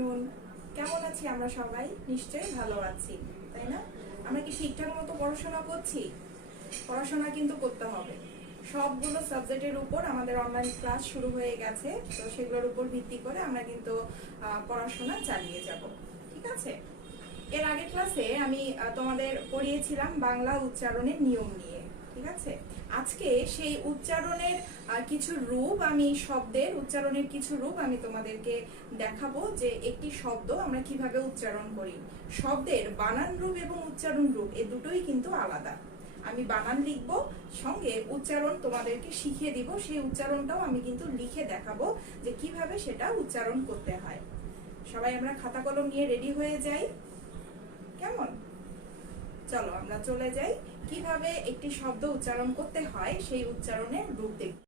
নুন কেমন আছি আমরা সবাই নিশ্চয়ই ভালো আছি তাই না? আমরা কি ঠিকঠাক মতো পড়াশোনা করছি? পড়াশোনা কিন্তু করতে হবে। সবগুলো সাবজেক্টের উপর আমাদের অনলাইন ক্লাস শুরু হয়ে গেছে, তো সেগুলোর উপর ভিত্তি করে আমরা কিন্তু পড়াশোনা চালিয়ে যাব। ঠিক আছে, এর আগের ক্লাসে আমি তোমাদের পড়িয়েছিলাম বাংলা উচ্চারণের নিয়ম নিয়ে। ঠিক আছে, আজকে সেই উচ্চারণের কিছু রূপ, আমি শব্দের উচ্চারণের কিছু রূপ আমি তোমাদেরকে দেখাবো যে একটি শব্দ আমরা কিভাবে উচ্চারণ করি। শব্দের বানান রূপ এবং উচ্চারণ রূপ এই দুটোই কিন্তু আলাদা। আমি বানান লিখব, সঙ্গে উচ্চারণ তোমাদেরকে শিখিয়ে দিব, সেই উচ্চারণটাও আমি কিন্তু লিখে দেখাবো যে কিভাবে সেটা উচ্চারণ করতে হয়। সবাই আমরা খাতা কলম নিয়ে রেডি হয়ে যাই, কেমন? চলো আমরা চলে যাই কিভাবে একটি শব্দ উচ্চারণ করতে হয় সেই উচ্চারণের রূপ দেখব।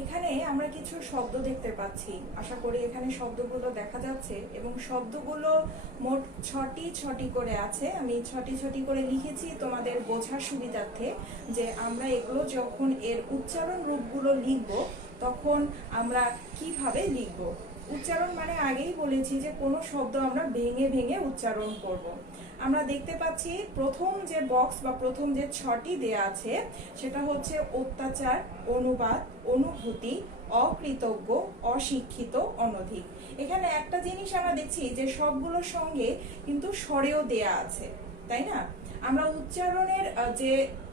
এখানে আমরা কিছু শব্দ দেখতে পাচ্ছি, আশা করি এখানে শব্দগুলো দেখা যাচ্ছে এবং শব্দগুলো মোট ছটি করে আছে। আমি ছটি করে লিখেছি তোমাদের বোঝার সুবিধার্থে, যে আমরা এগুলো যখন এর উচ্চারণ রূপগুলো লিখব তখন আমরা কিভাবে লিখব। উচ্চারণ মানে আগেই বলেছি যে কোনো শব্দ আমরা ভেঙে ভেঙে উচ্চারণ করব। আমরা দেখতে পাচ্ছি প্রথম যে বক্স বা প্রথম যে ছটি দেয়া আছে সেটা হচ্ছে অত্যাচার, অনুবাদ, অনুভূতি, অকৃতজ্ঞ, অশিক্ষিত, অনধিক। এখানে একটা জিনিস আমরা দেখছি যে সবগুলোর সঙ্গে কিন্তু স্বরেও দেয়া আছে, তাই না? আমরা উচ্চারণের যে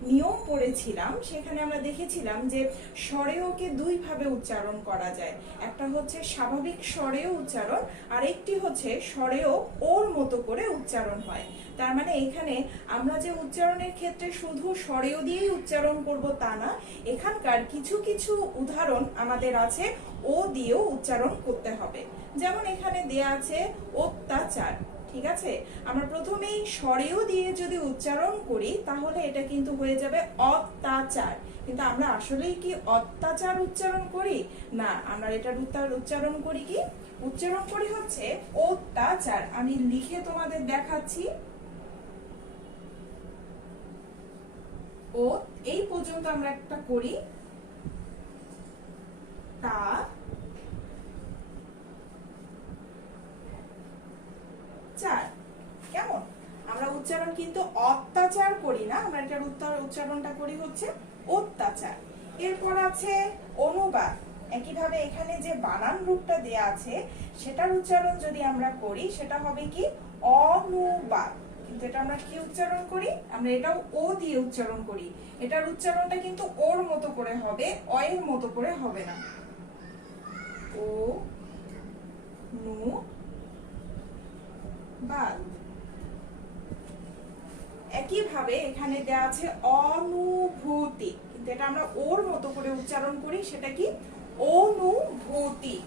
নিয়ম পড়েছিলাম সেখানে আমরা দেখেছিলাম যে স্বরেওকে দুই ভাবে উচ্চারণ করা যায়। একটা হচ্ছে স্বাভাবিক স্বরেও উচ্চারণ, আর একটি হচ্ছে স্বরেও ওর মতো করে উচ্চারণ হয়। তার মানে এখানে আমরা যে উচ্চারণের ক্ষেত্রে শুধু স্বরেও দিয়েই উচ্চারণ করব তা না, এখানকার কিছু কিছু উদাহরণ আমাদের আছে ও দিয়েও উচ্চারণ করতে হবে। যেমন এখানে দেয়া আছে অত্যাচার। ঠিক আছে, আমরা প্রথমেই স্বরেও দিয়ে যদি উচ্চারণ করি তাহলে এটা কিন্তু হয়ে যাবে অত্যাচার, কিন্তু আমরা আসলেই কি অত্যাচার উচ্চারণ করি? না, আমরা এটার উচ্চারণ করি কি? উচ্চারণ করি হচ্ছে অত্যাচার। আমি লিখে তোমাদের দেখাচ্ছি। ও এই পর্যন্ত আমরা একটা করি, তা চার। কেমন? আমরা উচ্চারণ কিন্তু অত্যাচার করি না, আমরা এটার উচ্চারণটা করি হচ্ছে অত্যাচার। এরপর আছে অনুবাদ। একইভাবে এখানে যে বানান রূপটা দেয়া আছে সেটার উচ্চারণ যদি আমরা করি সেটা হবে কি? অনুবাদ। কিন্তু এটা আমরা কি উচ্চারণ করি? আমরা এটাও ও দিয়ে উচ্চারণ করি। এটার উচ্চারণটা কিন্তু ওর মতো করে হবে, অ এর মতো করে হবে না। ও নু বাদ। একইভাবে এখানে দেয়া আছে অনুভূতি, কিন্তু এটা আমরা ওর মতো করে উচ্চারণ করি, সেটা কি? অনুভূতি।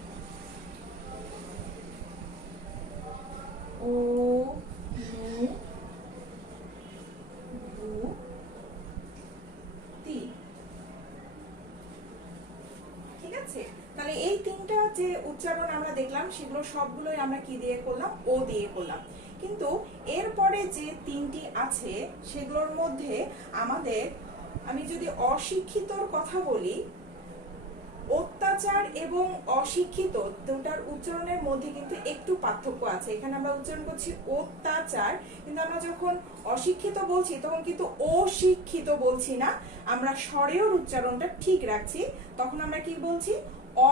ও নু ভূতি। ঠিক আছে, তাহলে এই তিনটা যে উচ্চারণ আমরা দেখলাম সেগুলো সবগুলোই আমরা কি দিয়ে করলাম? ও দিয়ে করলাম। কিন্তু এরপরে যে তিনটি আছে সেগুলোর মধ্যে আমাদের, আমি যদি অশিক্ষিতর কথা বলি, অত্যাচার এবং অশিক্ষিত দুটার উচ্চারণের মধ্যে কিন্তু একটু পার্থক্য আছে। এখানে আমরা উচ্চারণ করছি অত্যাচার, কিন্তু আমরা যখন অশিক্ষিত বলছি তখন কিন্তু অশিক্ষিত বলছি না, আমরা স্বরের উচ্চারণটা ঠিক রাখছি। তখন আমরা কি বলছি?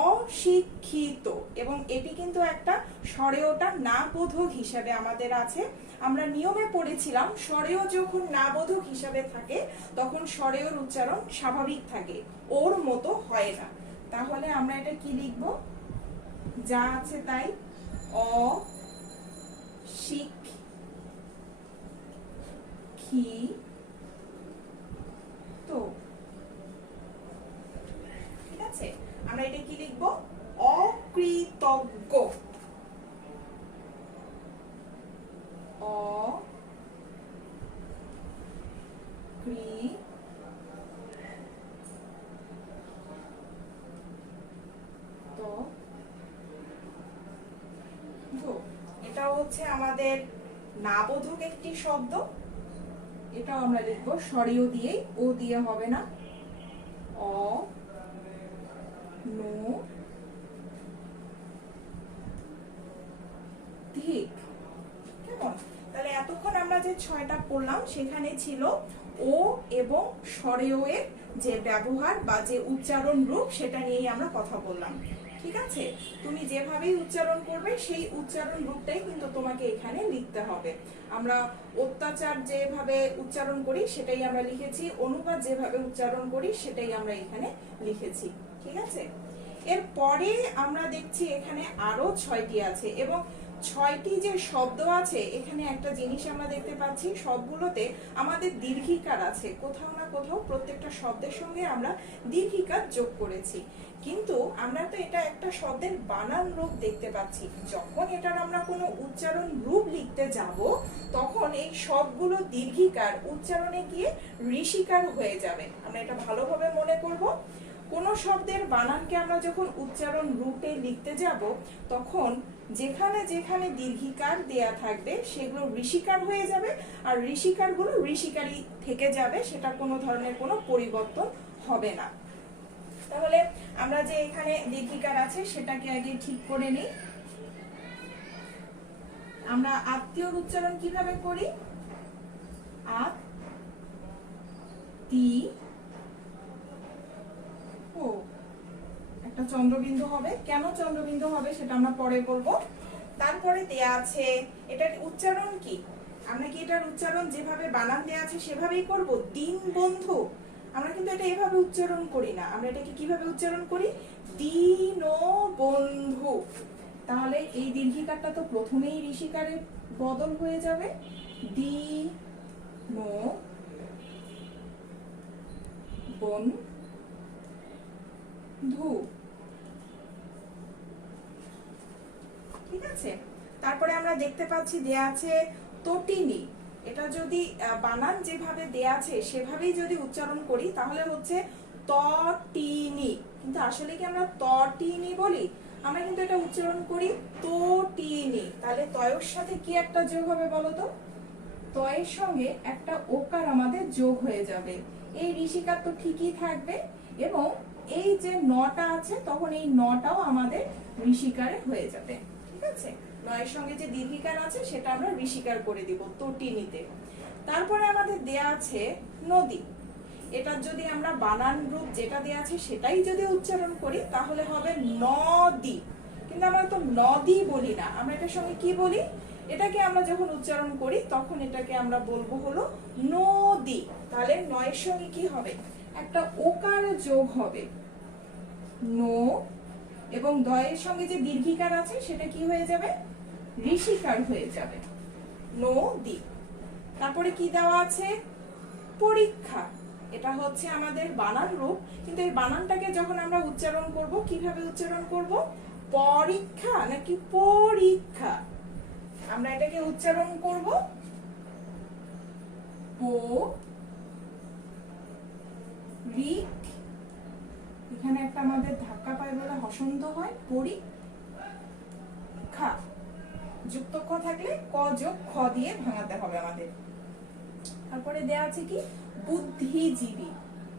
অশিক্ষিত। এবং এটি কিন্তু একটা স্বরেওটা না বোধক হিসাবে আমাদের আছে। আমরা নিয়মে পড়েছিলাম স্বরেও যখন না বোধক হিসাবে থাকে তখন স্বরের উচ্চারণ স্বাভাবিক থাকে, ওর মতো হয় না। তাহলে আমরা এটা কি লিখব? যা আছে তাই, অশিক্ষিত। ঠিক আছে, আমরা এটা কি লিখব? অকৃতজ্ঞ। এটা হচ্ছে আমাদের নাবোধক একটি শব্দ, এটাও আমরা লিখবো স্বরীয় দিয়েই, ও দিয়ে হবে না। অ নু দীর্ঘিক। কেমন? তাহলে এতক্ষণ আমরা যে 6টা পড়লাম সেখানে ছিল ও এবং স্বরেয় এর যে ব্যবহার বা যে উচ্চারণ রূপ সেটা নিয়েই আমরা কথা বললাম। ঠিক আছে, তুমি যেভাবেই উচ্চারণ করবে সেই উচ্চারণ রূপটাই কিন্তু তোমাকে এখানে লিখতে হবে। আমরা অত্যাচার যেভাবে উচ্চারণ করি সেটাই আমরা লিখেছি, অনুবাদ যেভাবে উচ্চারণ করি সেটাই আমরা এখানে লিখেছি। ঠিক আছে, এরপরে আমরা দেখছি এখানে আরো 6টি আছে এবং 6টি যে শব্দ আছে এখানে একটা জিনিস আমরা দেখতে পাচ্ছি, সবগুলোতে আমাদের দীর্ঘিকার আছে, কোথাও না কোথাও প্রত্যেকটা শব্দের সঙ্গে আমরা দীর্ঘিকার যোগ করেছি। কিন্তু আমরা তো এটা একটা শব্দের বানান রূপ দেখতে পাচ্ছি, যখন এটার আমরা কোনো উচ্চারণ রূপ লিখতে যাব তখন এই সবগুলো দীর্ঘিকার উচ্চারণে গিয়ে ঋষিকার হয়ে যাবে। আমরা এটা ভালোভাবে মনে করব। কোন শব্দের বানানকে আমরা যখন উচ্চারণ রূপে লিখতে যাব তখন যেখানে যেখানে দীর্ঘিকার দেয়া থাকবে সেগুলো ঋষিকার হয়ে যাবে, আর ঋষিকার গুলো ঋষিকারই থেকে যাবে, সেটা কোনো ধরনের কোনো পরিবর্তন হবে না। তাহলে আমরা যে এখানে দীর্ঘিকার আছে সেটাকে আগে ঠিক করে নিই। আমরা আত্মীয়র উচ্চারণ কিভাবে করি? একটা চন্দ্রবিন্দু হবে, কেন চন্দ্রবিন্দু হবে সেটা আমরা পরে বলবো। তারপরে দেয়া আছে এটার উচ্চারণ কি, আমরা কি এটার উচ্চারণ যেভাবে বানান দেয়া আছে সেভাবেই করব? দিন বন্ধু, আমরা কিন্তু এটা এভাবে উচ্চারণ করি না, আমরা এটাকে কিভাবে উচ্চারণ করি? দিন বন্ধু। তাহলে এই দীর্ঘিকারটা তো প্রথমেই ঋষিকারে বদল হয়ে যাবে, দিন বন্ধু। ঠিক আছে, তারপরে আমরা দেখতে পাচ্ছি দেয়া আছে তটিনী। এটা যদি বানান যেভাবে দেয়া আছে সেভাবেই যদি উচ্চারণ করি তাহলে হচ্ছে তটিনী, কিন্তু আসলে কি আমরা তটিনী বলি? আমরা কিন্তু এটা উচ্চারণ করি তটিনী। তাহলে তয়ের সাথে কি একটা যোগ হবে বলো তো? তয়ের সঙ্গে একটা ওকার আমাদের যোগ হয়ে যাবে, এই ঋষিকার তো ঠিকই থাকবে এবং এই যে নটা আছে তখন এই নটাও আমাদের ঋষিকারে হয়ে যাবে। ঠিক আছে, নয়ের সঙ্গে যে দীর্ঘিকার আছে সেটা আমরা ঋষিকার করে দিব তটিনীতে। তারপরে আমাদের দেয়া আছে নদী। এটার যদি আমরা বানান রূপ যেটা দেয়া আছে সেটাই যদি উচ্চারণ করি তাহলে হবে নদী, কিন্তু আমরা তো নদী বলি না, আমরা এটার সঙ্গে কি বলি? এটাকে আমরা যখন উচ্চারণ করি তখন এটাকে আমরা বলবো হলো নদী। তাহলে নয়ের সঙ্গে কি হবে? একটা ওকার যোগ হবে নো, এবং দয়ের সঙ্গে যে দীর্ঘিকার আছে সেটা কি হয়ে যাবে? ঋষিকার হয়ে যাবে, নদী। তারপরে কি দেওয়া আছে? পরীক্ষা। এটা হচ্ছে আমাদের বানান রূপ, কিন্তু এই বানানটাকে যখন আমরা উচ্চারণ করব কিভাবে উচ্চারণ করব? পরীক্ষা নাকি পরীক্ষা? আমরা এটাকে উচ্চারণ করব এখানে একটা আমাদের ধাক্কা পায় বলে হসন্ত হয়, পরীক্ষা। যুক্ত খ থাকলে ক যোগ খ দিয়ে ভাঙাতে হবে আমাদের। তারপরে দেয়া আছে কি? বুদ্ধিজীবী।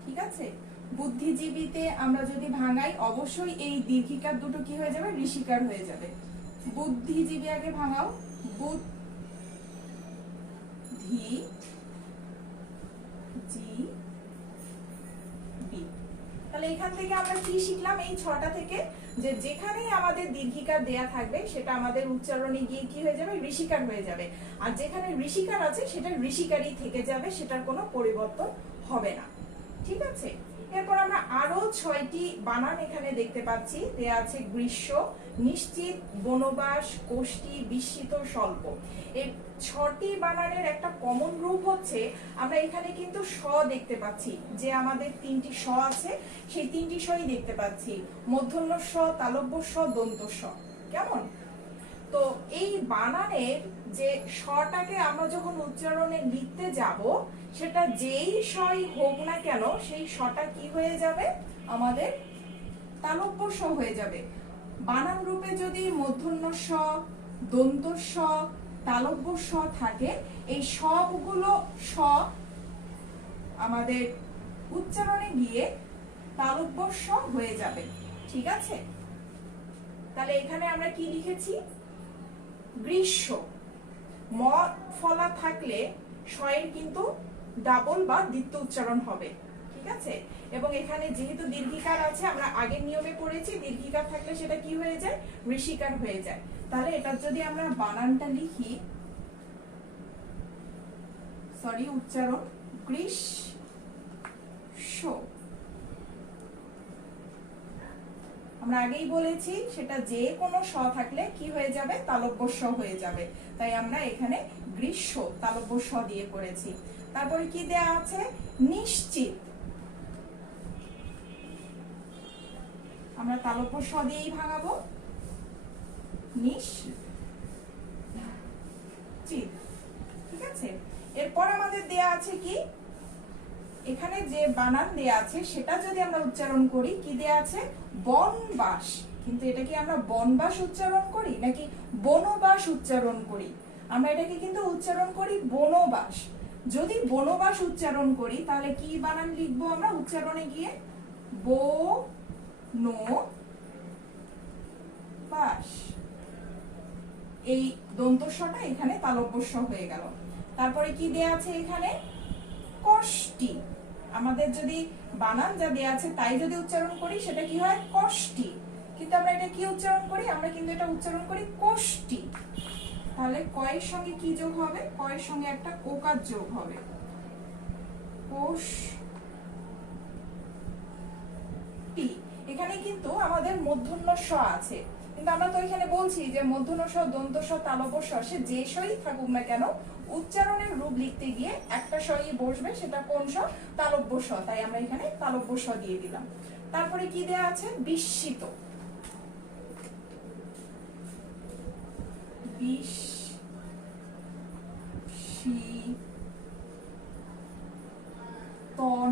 ঠিক আছে, বুদ্ধিজীবীতে আমরা যদি ভাঙাই অবশ্যই এই দীর্ঘিকার দুটো কি হয়ে যাবে? ঋষিকার হয়ে যাবে। বুদ্ধিজীবী আগে ভাঙাও, বুদ্ধিজীবী। তাহলে এখান থেকে আমরা কি শিখলাম? এই 6টা থেকে যে যেখানেই আমাদের দীর্ঘিকার দেয়া থাকবে সেটা আমাদের উচ্চারণে গিয়ে কি হয়ে যাবে? ঋষিকার হয়ে যাবে, আর যেখানে ঋষিকার আছে সেটা ঋষিকারই থেকে যাবে, সেটার কোনো পরিবর্তন হবে না। ঠিক আছে, এরপর আমরা আরো 6টি বানান এখানে দেখতে পাচ্ছি। দেয়া আছে গ্রীষ্ম, নিশ্চিত, বনবাস, কোষ্ঠী, বিস্মিত, স্বল্প। এই 6টি বানানের একটা কমন রূপ হচ্ছে আমরা এখানে কিন্তু স দেখতে পাচ্ছি, যে আমাদের 3টি স আছে সেই 3টি সই দেখতে পাচ্ছি, মূর্ধন্য স, তালব্য স, দন্ত স। কেমন? তো এই বানানের যে স্বটাকে আমরা যখন উচ্চারণে লিখতে যাব সেটা যেই স্বই হোক না কেন সেই স্বটা কি হয়ে যাবে? আমাদের তালব্য স হয়ে যাবে। বানান রূপে যদি মূর্ধন্য স, দন্ত স, তালব্য স থাকে, এই সবগুলো স আমাদের উচ্চারণে গিয়ে তালব্য স হয়ে যাবে। ঠিক আছে, তাহলে এখানে আমরা কি লিখেছি? গ্রীষ্ম। ম ফলা থাকলে শয়ের কিন্তু ডাবল বা দ্বিত্ব উচ্চারণ হবে, ঠিক আছে। এবং এখানে যেহেতু দীর্ঘিকার আছে, আমরা আগের নিয়মে পড়েছি দীর্ঘিকার থাকলে সেটা কি হয়ে যায়, ঋষিকার হয়ে যায়। তাহলে এটা যদি আমরা বানানটা লিখি, সরি উচ্চারণ, গ্রীষ্ম। আমরা আগেই বলেছি সেটা যে কোনো স থাকলে কি হয়ে যাবে, তালব্য স হয়ে যাবে। তাই আমরা এখানে গ্রীষ্ম তালব্য স দিয়ে করেছি। তারপরে কি দেয়া আছে, নিশ্চিত। আমরা তালব্য স দিয়েই ভাঙাবো, নিশ্চিত, ঠিক আছে। এরপর আমাদের দেয়া আছে কি, এখানে যে বানান দেয়া আছে সেটা যদি আমরা উচ্চারণ করি, কি দেয়া আছে, বনবাস। কিন্তু এটা কি আমরা বনবাস উচ্চারণ করি নাকি বনবাস উচ্চারণ করি? আমরা এটাকে কিন্তু উচ্চারণ করি বনবাস। যদি বনবাস উচ্চারণ করি তাহলে কি বানান লিখবো আমরা উচ্চারণে গিয়ে, বাস। এই দন্তস্বটা এখানে তালব্য স হয়ে গেল। তারপরে কি দেয়া আছে এখানে, কষ্টি। আমাদের যদি বানান যা দেয়া আছে তাই যদি উচ্চারণ করি সেটা কি হয়, কষ্টি। কিন্তু আমরা এটা কি উচ্চারণ করি, আমরা কিন্তু এটা উচ্চারণ করি কোষ্টি। তাহলে কয়ের সঙ্গে কি যোগ হবে, কয়ের সঙ্গে একটা ওকার যোগ হবে, কোষ্টি। এখানে কিন্তু আমাদের মূর্ধন্য স আছে, কিন্তু আমরা তো এখানে বলছি যে মূর্ধন্য স, দন্ত স, তালব্য স, সে যে সই থাকুক না কেন উচ্চারণের রূপ লিখতে গিয়ে একটা সই বসবে, সেটা কোন স, তালব্য স। তাই আমরা এখানে তালব্য স দিয়ে দিলাম। তারপরে কি দেয়া আছে, বিস্মিত।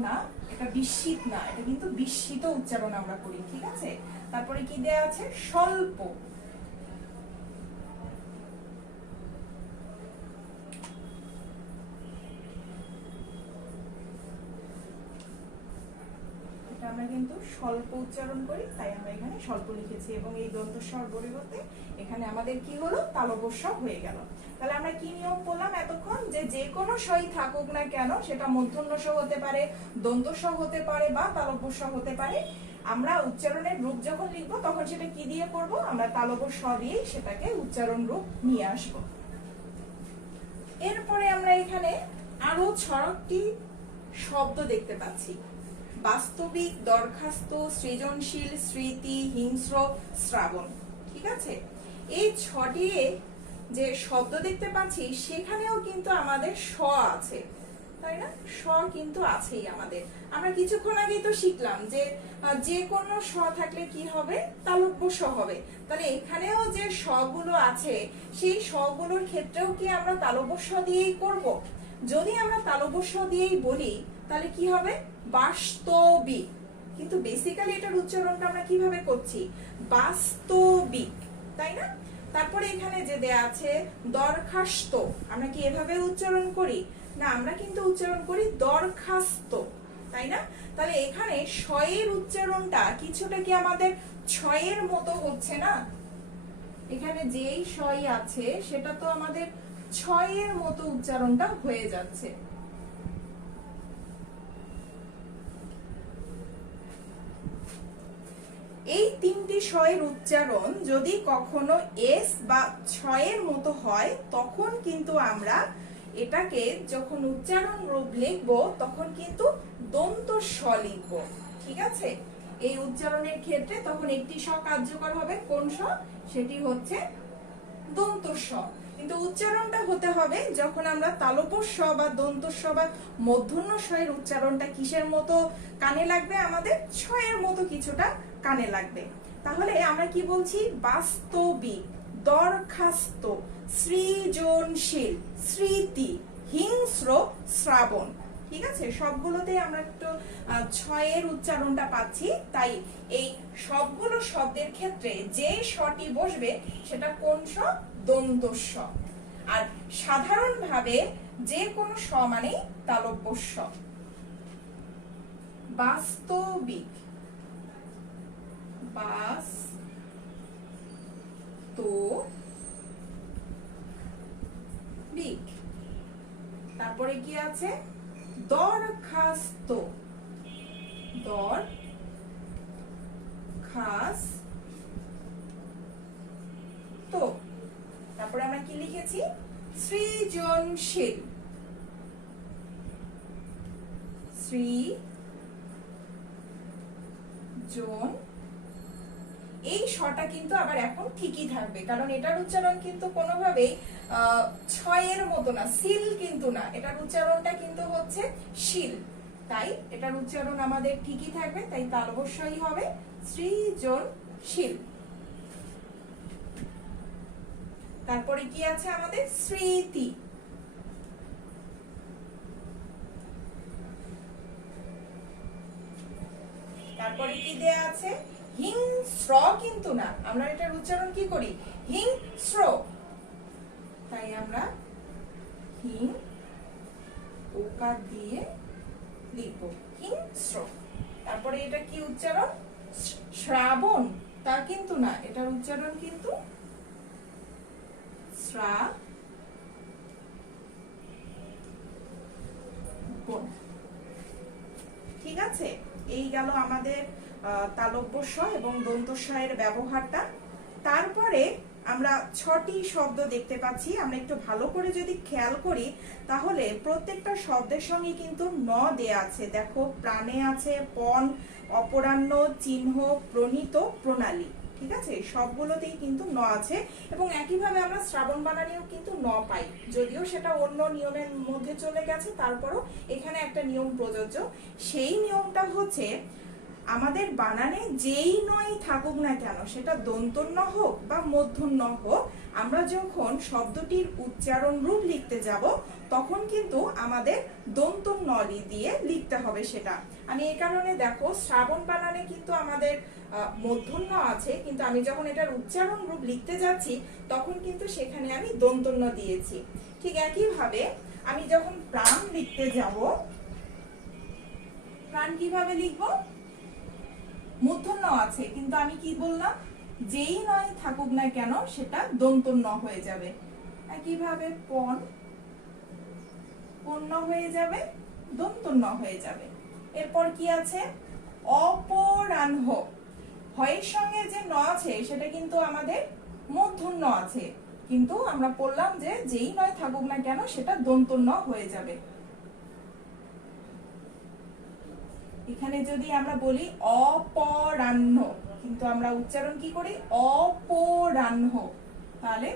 না, এটা বিস্মিত না, এটা কিন্তু বিস্মিত উচ্চারণ আমরা করি, ঠিক আছে। তারপরে কি দেয়া আছে, স্বল্প। আমরা কিন্তু স্বল্প উচ্চারণ করি, তাই আমরা এখানে স্বল্প লিখেছি। এবং এই দন্তস্বর পরিবর্তে এখানে আমাদের কি হলো, তালব্য স হয়ে গেল। তাহলে আমরা কি নিয়ম করলাম এতক্ষণ, যে যে কোনো সই থাকুক না কেন সেটা মূর্ধন্য স হতে পারে, দন্ত স হতে পারে বা তালব্য স হতে পারে, আমরা উচ্চারণের রূপ যখন লিখবো তখন সেটা কি দিয়ে করব, আমরা তালব্য স দিয়ে সেটাকে উচ্চারণ রূপ নিয়ে আসব। এরপরে আমরা এখানে আরো 6টি শব্দ দেখতে পাচ্ছি, বাস্তবিক, দরখাস্ত, সৃজনশীল, স্মৃতি, হিংস্র, শ্রাবণ, ঠিক আছে। এই 6টি যে শব্দ দেখতে পাচ্ছি সেখানেও কিন্তু আমাদের স আছে, তাই না, স কিন্তু আছেই আমাদের। আমরা কিছুক্ষণ আগেই তো শিখলাম যে যে কোনো স থাকলে কি হবে, তালব্য স হবে। তাহলে এখানেও যে স গুলো আছে সেই স গুলোর ক্ষেত্রেও কি আমরা তালব্য স দিয়েই করব? যদি আমরা তালব্য স দিয়েই বলি তাহলে কি হবে, বাস্তবিক। কিন্তু বেসিক্যালি এটার উচ্চারণটা আমরা কিভাবে করছি, বাস্তবিক, তাই না। তারপরে এখানে যে দেয়া আছে দরখাস্ত, আমরা কি এভাবে উচ্চারণ করি না, আমরা কিন্তু উচ্চারণ করি দরখাস্ত, তাই না। তাহলে এখানে শয়ের উচ্চারণটা কিছুটা কি আমাদের ছয়ের মতো হচ্ছে না, এখানে যেই শয় আছে সেটা তো আমাদের ছয়ের মতো উচ্চারণটা হয়ে যাচ্ছে। এই 3টি শয়ের উচ্চারণ যদি কখনো এস বা ছয়ের মতো হয় তখন কিন্তু আমরা এটাকে যখন উচ্চারণ রূপ লিখবো তখন কিন্তু দন্ত স লিখবো, ঠিক আছে। এই উচ্চারণের ক্ষেত্রে তখন একটি স কার্যকর হবে, কোন স, সেটি হচ্ছে দন্ত স। কিন্তু উচ্চারণটা হতে হবে যখন আমরা তালব্য স বা দন্ত স বা মূর্ধন্য স এর উচ্চারণটা কিসের মতো কানে লাগবে, আমাদের ছয়ের মতো কিছুটা কানে লাগবে। তাহলে আমরা কি বলছি, বাস্তবিক, দরখাস্ত, সৃজনশীল, স্মৃতি, হিংস্র, শ্রাবণ, ঠিক আছে। সবগুলোতে আমরা একটু ছয়ের উচ্চারণটা পাচ্ছি। তাই এই সবগুলো শব্দের ক্ষেত্রে যে সটি বসবে সেটা কোন স, দন্ত স। আর সাধারণভাবে যে কোনো স মানেই তালব্য স। বাস্তবিক, কি আছে, দরখাস্ত, দরখাস্ত। তারপরে আমরা কি লিখেছি, সৃজনশীল, সৃজন। এই শটা কিন্তু আবার এখন ঠিকই থাকবে, কারণ এটার উচ্চারণ কিন্তু কোনোভাবেই ছয়ের মতো না, সিল কিন্তু না, এটার উচ্চারণটা কিন্তু হচ্ছে শিল, তাই এটার উচ্চারণ আমাদের ঠিকই থাকবে, তাই তালবস্যই হবে সৃজনশীল। তারপরে কি আছে আমাদের, স্মৃতি, তারপরে কি দেয়া আছে, হিংস্র কিন্তু না, আমরা এটার উচ্চারণ কি করি, হিংস্র, তাই আমরা হিং ওকার দিয়ে লিখব, হিংস্র। তারপরে এটা কি উচ্চারণ, শ্রাবণ, তা কিন্তু না, এটার উচ্চারণ কিন্তু শ্রাবণ। ঠিক আছে, এই গেল আমাদের তালব্য স এবং দন্ত স এর ব্যবহারটা। তারপরে আমরা 6টি শব্দ দেখতে পাচ্ছি, আমরা একটু ভালো করে যদি খেয়াল করি তাহলে প্রত্যেকটা শব্দের সঙ্গে কিন্তু ন দেয়া আছে। দেখো, প্রাণে আছে, পণ, অপরাহ্ন, চিহ্ন, প্রণীত, প্রণালী। ঠিক আছে, সবগুলোতেই কিন্তু ন আছে, এবং একইভাবে আমরা শ্রাবণ বানানেও কিন্তু ন পাই, যদিও সেটা অন্য নিয়মের মধ্যে চলে গেছে, তারপরও এখানে একটা নিয়ম প্রযোজ্য। সেই নিয়মটা হচ্ছে, আমাদের বানানে যেই নয় থাকুক না কেন, সেটা দন্তন্য হোক বা মূর্ধন্য হোক, আমরা যখন শব্দটির উচ্চারণ রূপ লিখতে যাব তখন কিন্তু আমাদের দন্তন্য দিয়ে লিখতে হবে সেটা। আমি এই কারণে দেখো, শ্রাবণ বানানে কিন্তু আমাদের মূর্ধন্য আছে, কিন্তু আমি যখন এটার উচ্চারণ রূপ লিখতে যাচ্ছি তখন কিন্তু সেখানে আমি দন্তন্য দিয়েছি। ঠিক একইভাবে আমি যখন প্রাণ লিখতে যাব, প্রাণ কিভাবে লিখবো, মূর্ধন্য আছে, কিন্তু আমি কি বললাম, যেই নয় থাকুক না কেন সেটা দন্তন্য হয়ে যাবে। একইভাবে পণ, পণ্য হয়ে যাবে, দন্তন্য হয়ে যাবে। এরপর কি আছে, অপরাহ্ন, হয়ের সঙ্গে যে ন আছে সেটা কিন্তু আমাদের মূর্ধন্য আছে, কিন্তু আমরা বললাম যে যেই নয় থাকুক না কেন সেটা দন্তন্য হয়ে যাবে। এখানে যদি আমরা বলি অপরাহ্ন, কিন্তু আমরা উচ্চারণ কি করি, অপরাহ্ন, তাহলে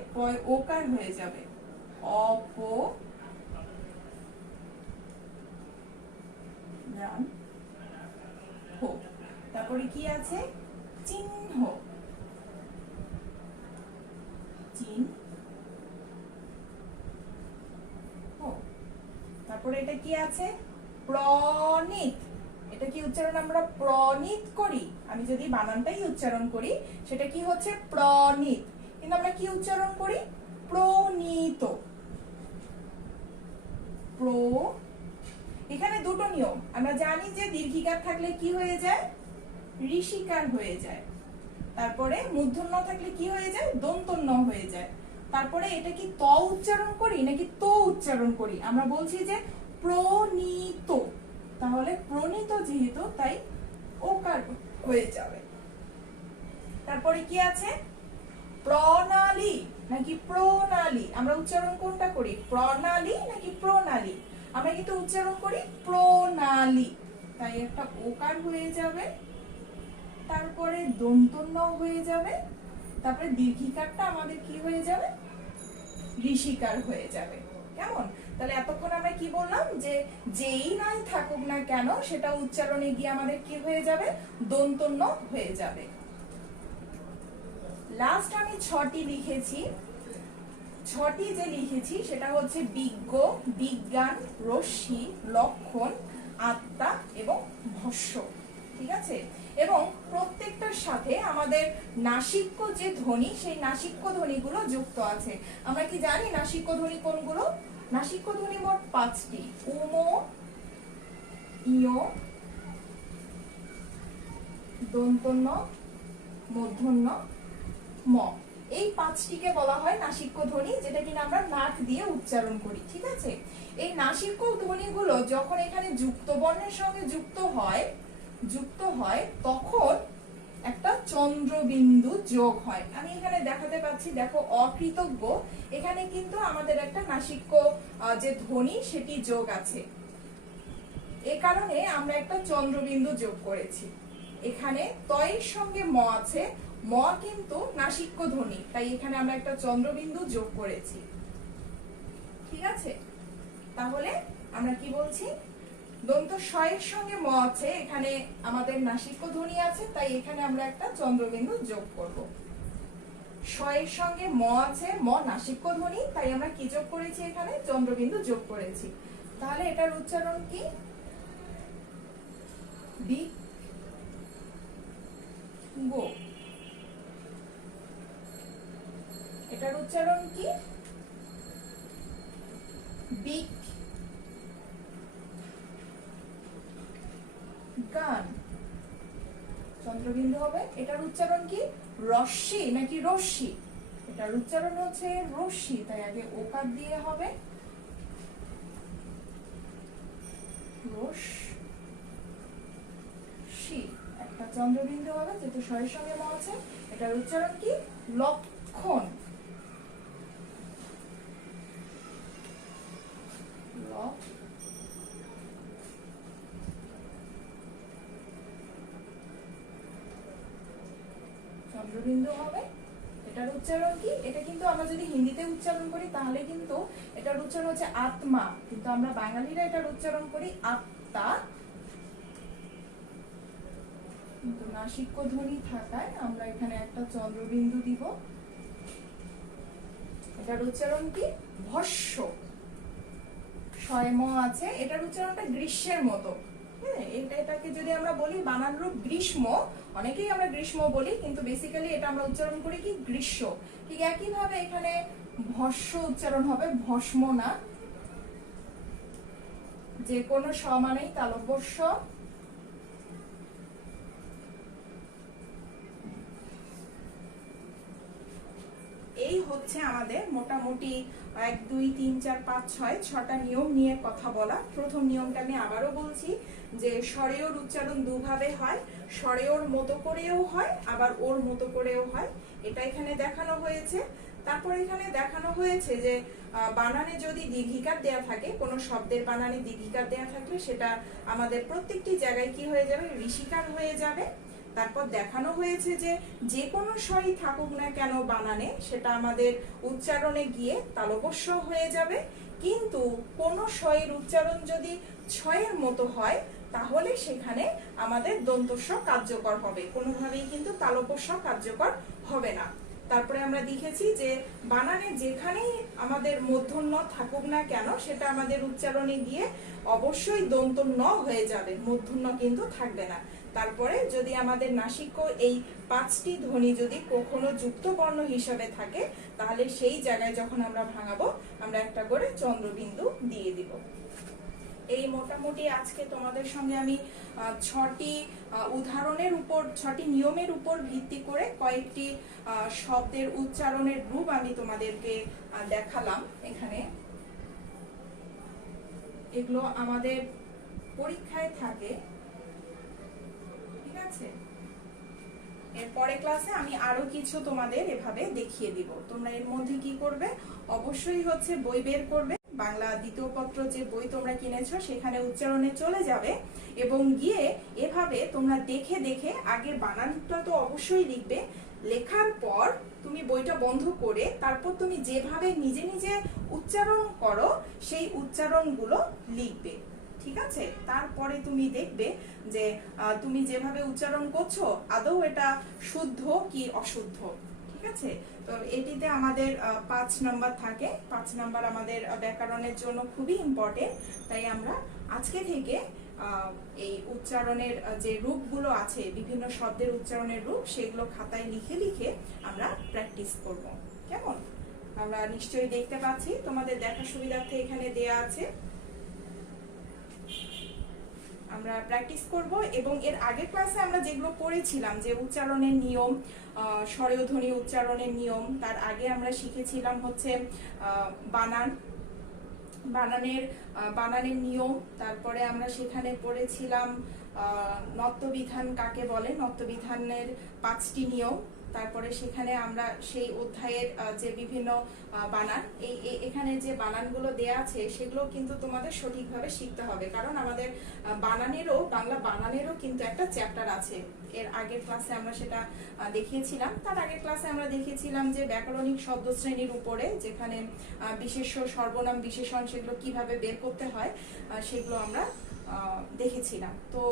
ওকার হয়ে যাবে, তারপরে কি আছে, চিহ্ন, তারপরে এটা কি আছে, প্রণীত, এটা কি উচ্চারণ আমরা প্রণীত করি, আমি যদি বানানটাই উচ্চারণ করি সেটা কি হচ্ছে প্রণীত, কিন্তু আমরা কি উচ্চারণ করি, প্রণীত। এখানে দুটো নিয়ম, আমরা জানি যে দীর্ঘিকার থাকলে কি হয়ে যায়, ঋষিকার হয়ে যায়, তারপরে মূর্ধন্য থাকলে কি হয়ে যায়, দন্তন্য হয়ে যায়। তারপরে এটা কি ত উচ্চারণ করি নাকি তো উচ্চারণ করি, আমরা বলছি যে প্রণীত, তাহলে প্রণীত যেহেতু তাই ওকার হয়ে যাবে। তারপরে কি আছে, প্রণালী নাকি প্রণালী, আমরা উচ্চারণ কোনটা করি, প্রণালী নাকি প্রণালী, আমরা কিন্তু উচ্চারণ করি প্রণালী, তাই একটা ওকার হয়ে যাবে, তারপরে দন্তন্য হয়ে যাবে, তারপরে দীর্ঘিকারটা আমাদের কি হয়ে যাবে, ঋষিকার হয়ে যাবে। কেমন, তাহলে এতক্ষণ আমরা কি বললাম, যে যেই নয় থাকুক না কেন সেটা উচ্চারণে গিয়ে আমাদের কি হয়ে যাবে, দন্তন্য হয়ে যাবে। লাস্ট আমি 6টি লিখেছি, 6টি যে লিখেছি সেটা হচ্ছে বিজ্ঞ, বিজ্ঞান, রশ্মি, লক্ষণ, আত্মা এবং ভস্য। ঠিক আছে, এবং প্রত্যেকটার সাথে আমাদের নাসিক্য যে ধ্বনি, সেই নাসিক্য ধ্বনিগুলো যুক্ত আছে। আমরা কি জানি নাসিক্য ধ্বনি কোনগুলো, নাসিক্য ধ্বনি মোট 5টি, উম, ইয়, দন্তন্য, মূর্ধন্য, ম। এই পাঁচটিকে বলা হয় নাসিক্য ধ্বনি, যেটা কিনা আমরা নাক দিয়ে উচ্চারণ করি। ঠিক আছে, এই নাসিক্য ধ্বনিগুলো যখন এখানে যুক্ত বর্ণের সঙ্গে যুক্ত হয় তখন একটা চন্দ্রবিন্দু যোগ হয়। আমি এখানে দেখাতে পাচ্ছি, দেখো অকৃতজ্ঞ, এখানে কিন্তু আমাদের একটা নাসিক্য যে ধ্বনি সেটি যোগ আছে, এ কারণে আমরা একটা চন্দ্রবিন্দু যোগ করেছি। এখানে তয়ের সঙ্গে ম আছে, ম কিন্তু নাসিক্য ধ্বনি, তাই এখানে আমরা একটা চন্দ্রবিন্দু যোগ করেছি। ঠিক আছে, তাহলে আমরা কি বলছি, দন্ত স এর সঙ্গে ম আছে, এখানে আমাদের নাসিক্য ধ্বনি আছে, তাই এখানে আমরা একটা চন্দ্রবিন্দু যোগ করব। স এর সঙ্গে ম আছে, ম নাসিক্য ধ্বনি, তাই আমরা কি যোগ করেছি, এখানে চন্দ্রবিন্দু যোগ করেছি। তাহলে এটার উচ্চারণ কি, বি গো। এটার উচ্চারণ কি, বিগ গান, চন্দ্রবিন্দু হবে। এটার উচ্চারণ কি, রশ্মি নাকি রশ্মি, এটার উচ্চারণ হচ্ছে রশ্মি, তাই আগে ওকার দিয়ে হবে রশ্মি, একটা চন্দ্রবিন্দু হবে যেহেতু শয়ের সঙ্গে ম আছে। এটার উচ্চারণ কি, লক্ষণ, চন্দ্রবিন্দু হবে। এটার উচ্চারণ কি, এটা কিন্তু আমরা যদি হিন্দিতে উচ্চারণ করি তাহলে কিন্তু এটার উচ্চারণ হচ্ছে আত্মা, কিন্তু আমরা বাঙালিরা এটার উচ্চারণ করি আত্মা, কিন্তু নাসিক্য ধ্বনি থাকায় আমরা এখানে একটা চন্দ্রবিন্দু দিব। এটার উচ্চারণ কি, ভস্য, শয়ম আছে, এটার উচ্চারণটা গ্রীষ্মের মতো। হ্যাঁ, এটাকে যদি আমরা বলি বানান রূপ গ্রীষ্ম, অনেকেই আমরা গ্রীষ্ম বলি, কিন্তু বেসিক্যালি এটা আমরা উচ্চারণ করি কি, গ্রীষ্ম। ঠিক একই ভাবে এখানে ভস্য উচ্চারণ হবে, ভস্ম না, যে কোনো স মানেই তালব্য-স, এই হচ্ছে আমাদের মোটামুটি 1 2 3 4 5 6 6টা নিয়ম নিয়ে কথা বলা। প্রথম নিয়মটা আমি আবারও বলছি যে স্বরের উচ্চারণ দুভাবে হয়, স্বরের মতো করেও হয়, আবার ওর মতো করেও হয়, এটা এখানে দেখানো হয়েছে। তারপর এখানে দেখানো হয়েছে যে বানানে যদি দীর্ঘিকার দেয়া থাকে, কোনো শব্দের বানানে দীর্ঘিকার দেয়া থাকলে সেটা আমাদের প্রত্যেকটি জায়গায় কি হয়ে যাবে, ঋষিকার হয়ে যাবে। তারপর দেখানো হয়েছে যে যে কোনো স্বরই থাকুক না কেন বানানে, সেটা আমাদের উচ্চারণে গিয়ে তালব্য-স হয়ে যাবে, কিন্তু কোন স্বরের উচ্চারণ যদি ছয়ের মতো হয় তাহলে সেখানে আমাদের দন্তস্ব কার্যকর হবে, কোনোভাবেই কিন্তু তালব্য-স কার্যকর হবে না। তারপরে আমরা দেখেছি যে বানানে যেখানেই আমাদের মূর্ধন্য থাকুক না কেন সেটা আমাদের উচ্চারণে গিয়ে অবশ্যই দন্ত ন হয়ে যাবে, মূর্ধন্য কিন্তু থাকবে না। তারপরে যদি আমাদের নাসিক্য এই 5টি ধ্বনি যদি কখনো যুক্ত বর্ণ হিসাবে থাকে তাহলে সেই জায়গায় যখন আমরা ভাঙাবো আমরা একটা করে চন্দ্রবিন্দু দিয়ে দিব। এই মোটামুটি আজকে তোমাদের সঙ্গে আমি 6টি উদাহরণের উপর, 6টি নিয়মের উপর ভিত্তি করে কয়েকটি শব্দের উচ্চারণের রূপ আমি তোমাদেরকে দেখালাম। এখানে এগুলো আমাদের পরীক্ষায় থাকে, ঠিক আছে। এর পরে ক্লাসে আমি আরো কিছু তোমাদের এভাবে দেখিয়ে দিব। তোমরা এর মধ্যে কি করবে, অবশ্যই হচ্ছে বই বের করবে, বাংলা দ্বিতীয় পত্র যে বই তোমরা কিনেছো সেখানে উচ্চারণে চলে যাবে এবং গিয়ে এভাবে তোমরা দেখে দেখে আগে বানানটা তো অবশ্যই লিখবে, লেখার পর তুমি বইটা বন্ধ করে তারপর তুমি যেভাবে নিজে নিজে উচ্চারণ করো সেই উচ্চারণগুলো লিখবে, ঠিক আছে। তারপরে তুমি দেখবে যে তুমি যেভাবে উচ্চারণ করছো আদৌ এটা শুদ্ধ কি অশুদ্ধ, ঠিক আছে। তো এটিতে আমাদের 5 নাম্বার থাকে, 5 নাম্বার আমাদের ব্যাকরণের জন্য খুবই ইম্পর্টেন্ট। তাই আমরা আজকে থেকে এই উচ্চারণের যে রূপগুলো আছে, বিভিন্ন শব্দের উচ্চারণের রূপ, সেগুলো খাতায় লিখে লিখে আমরা প্র্যাকটিস করব, কেমন। আমরা নিশ্চয়ই দেখতে পাচ্ছি, তোমাদের দেখার সুবিধার্থে এখানে দেয়া আছে। আমরা প্র্যাকটিস করব। এবং এর আগের ক্লাসে আমরা যেগুলো পড়েছিলাম, যে উচ্চারণের নিয়ম, স্বরেয় ধ্বনি উচ্চারণের নিয়ম, তার আগে আমরা শিখেছিলাম হচ্ছে বানান, বানানের নিয়ম। তারপরে আমরা সেখানে পড়েছিলাম নত্যবিধান কাকে বলে, নত্যবিধানের 5টি নিয়ম। তারপরে সেখানে আমরা সেই অধ্যায়ের যে বিভিন্ন বানান, এখানে যে বানানগুলো দেয়া আছে সেগুলো কিন্তু তোমাদের সঠিকভাবে শিখতে হবে, কারণ আমাদের বাংলা বানানেরও কিন্তু একটা চ্যাপ্টার আছে। এর আগের ক্লাসে আমরা সেটা দেখিয়েছিলাম। তার আগের ক্লাসে আমরা দেখিয়েছিলাম যে ব্যাকরণিক শব্দ শ্রেণীর উপরে, যেখানে বিশেষ্য, সর্বনাম, বিশেষণ সেগুলো কিভাবে বের করতে হয় সেগুলো আমরা দেখেছিলাম। তো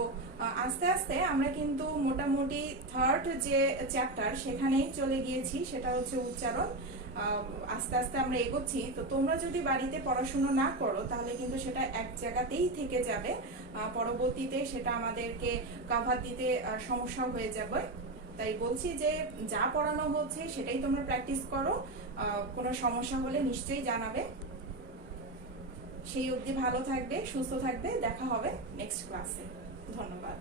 আস্তে আস্তে আমরা কিন্তু মোটামুটি থার্ড যে চ্যাপ্টার সেখানেই চলে গিয়েছি, সেটা হচ্ছে উচ্চারণ। আস্তে আস্তে আমরা এগোচ্ছি। তো তোমরা যদি বাড়িতে পড়াশোনা না করো তাহলে কিন্তু সেটা এক জায়গাতেই থেকে যাবে, পরবর্তীতে সেটা আমাদেরকে কাভার দিতে সমস্যা হয়ে যাবে। তাই বলছি যে যা পড়ানো হচ্ছে সেটাই তোমরা প্র্যাকটিস করো। কোনো সমস্যা হলে নিশ্চয়ই জানাবে। সেই অবধি ভালো থাকবে, সুস্থ থাকবে। দেখা হবে নেক্সট ক্লাসে। ধন্যবাদ।